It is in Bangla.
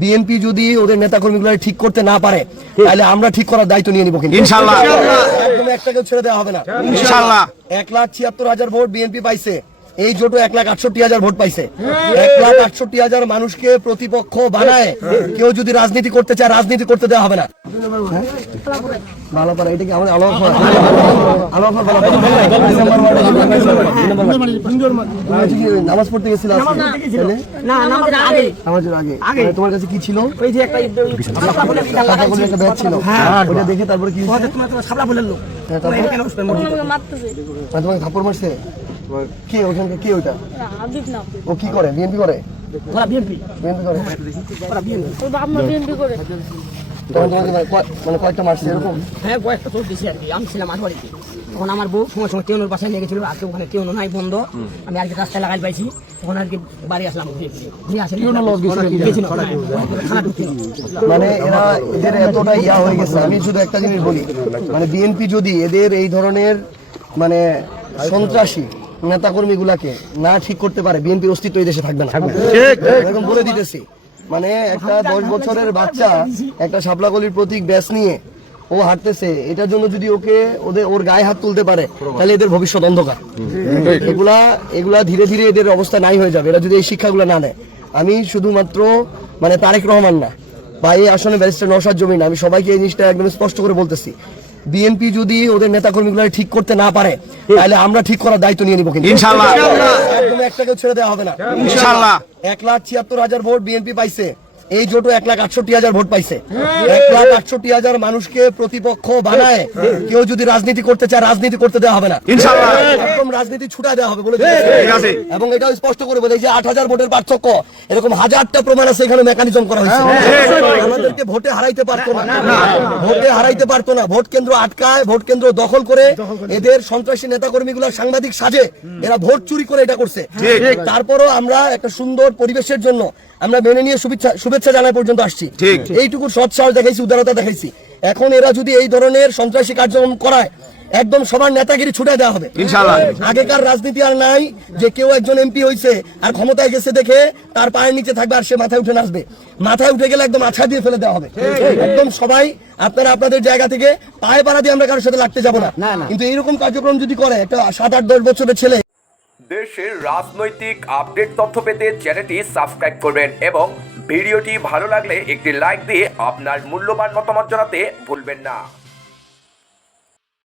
বিএনপি যদি ওদের নেতাকর্মীগুলো ঠিক করতে না পারে তাহলে আমরা ঠিক করার দায়িত্ব নিয়ে নিব, কিন্তু ইনশাআল্লাহ একদম একটাকেও ছেড়ে দেওয়া হবে না। ইনশাআল্লাহ 1,76,000 ভোট বিএনপি পাইছে, এই জোটও 1,68,000 ভোট পাইছে। 1,68,000 মানুষকে প্রতিপক্ষ বানায় কেউ যদি রাজনীতি করতে চায়, রাজনীতি করতে দেওয়া হবে না। ভালোপাড়া, এটা কি আমাদের নামাজ পড়তে গেছিল তোমার কাছে কি ছিল? একটা ব্যাগ ছিল, ওটা দেখে তারপরে কি তোমাকে থাপ্পড় মারছে? কে ওখানে, কে ওটা? ও কি করে? বিএনপি করে? বিএনপি করে মানে কয়েকটা মারছে এরকম? হ্যাঁ, কয়েকটা চোট দিয়েছি আর কি। আমি ছিলাম মাঝ বাড়িতে, তখন আমার বউ সময় সময় টেউনের বাসায় নিয়ে গেছিল, আজকে ওখানে টেউন নাই, বন্ধ। আমি আর কি রাস্তায় লাগাই পাইছি, তখন আর কি বাড়ি আসলাম, ঘুরে আসি। মানে এরা এদের এতটা ইয়া হয়ে গেছে। আমি শুধু একটা জিনিস বলি, মানে বিএনপি যদি এদের এই ধরনের মানে সন্ত্রাসী নেতাকর্মী গুলাকে না ঠিক করতে পারে, বিএনপির অস্তিত্ব এই দেশে থাকবে না, এরকম বলে দিতেছি। মানে একটা 10 বছরের বাচ্চা একটা শাপলাকলির প্রতীক ব্যাস নিয়ে ও হাঁটতেছে, এটার জন্য যদি ওর গায়ে হাত তুলতে পারে তাহলে এদের ভবিষ্যৎ অন্ধকার। এগুলা ধীরে ধীরে এদের অবস্থা নাই হয়ে যাবে, এরা যদি এই শিক্ষাগুলো না নেয়। আমি শুধুমাত্র মানে তারেক রহমান না বা এই আসনে ব্যারিস্টার নওশাদ জমিন, আমি সবাইকে এই জিনিসটা একদম স্পষ্ট করে বলতেছি, বিএনপি যদি ওদের নেতাকর্মীগুলো ঠিক করতে না পারে তাহলে আমরা ঠিক করার দায়িত্ব নিয়ে নিব, কিন্তু ইনশাআল্লাহ একদম একটাকেও ছেড়ে দেওয়া হবে না। ইনশাআল্লাহ 1,76,000 ভোট বিএনপি পাইছে, এই জোটও 1,68,000 ভোট পাইছে। 1,68,000 মানুষকে প্রতিপক্ষ বানায় কেউ যদি রাজনীতি করতে চায়, রাজনীতি করতে দেওয়া হবে না, ইনশাআল্লাহ একদম রাজনীতি ছুটায় দেওয়া হবে বলে এবং এটাও স্পষ্ট করে বলে যে 8,000 ভোটের পার্থক্য, এরকম হাজারটা প্রমাণ আছে, এখানে মেকানিজম করা হয়েছে। আমাদেরকে ভোটে হারাইতে পারতো না, ভোটে হারাইতে পারতো না, ভোট কেন্দ্র আটকায়, ভোট কেন্দ্র দখল করে এদের সন্ত্রাসী নেতাকর্মীগুলো সাংবাদিক সাজে, এরা ভোট চুরি করে এটা করছে। তারপরও আমরা একটা সুন্দর পরিবেশের জন্য আমরা মেনে নিয়ে শুভেচ্ছা জানাই পর্যন্ত আসছি, এইটুকু সৎ সাহস দেখাইছি, উদারতা দেখাইছি। এখন এরা যদি এই ধরনের সন্ত্রাসী কার্যক্রম করায়, একদম সবার নেতাগিরি ছুটায় দেওয়া হবে ইনশাআল্লাহ। আগেকার রাজনীতি আর নাই যে কেউ একজন এমপি হয়েছে আর ক্ষমতায় গেছে দেখে তার পায়ের নিচে থাকবে আর সে মাথায় উঠে নাচবে। মাথায় উঠে গেলে একদম আছাড় দিয়ে ফেলে দেওয়া হবে। একদম সবাই আপনারা আপনাদের জায়গা থেকে পায়ে পাড়া দিয়ে আমরা কারোর সাথে লাগতে যাবো না, কিন্তু এইরকম কার্যক্রম যদি করে একটা 7-8-10 বছরের ছেলে। দেশের রাজনৈতিক আপডেট তথ্য পেতে চ্যানেলটি সাবস্ক্রাইব করবেন এবং ভিডিওটি ভালো লাগলে একটি লাইক দিয়ে আপনার মূল্যবান মতামত জানাতে ভুলবেন না।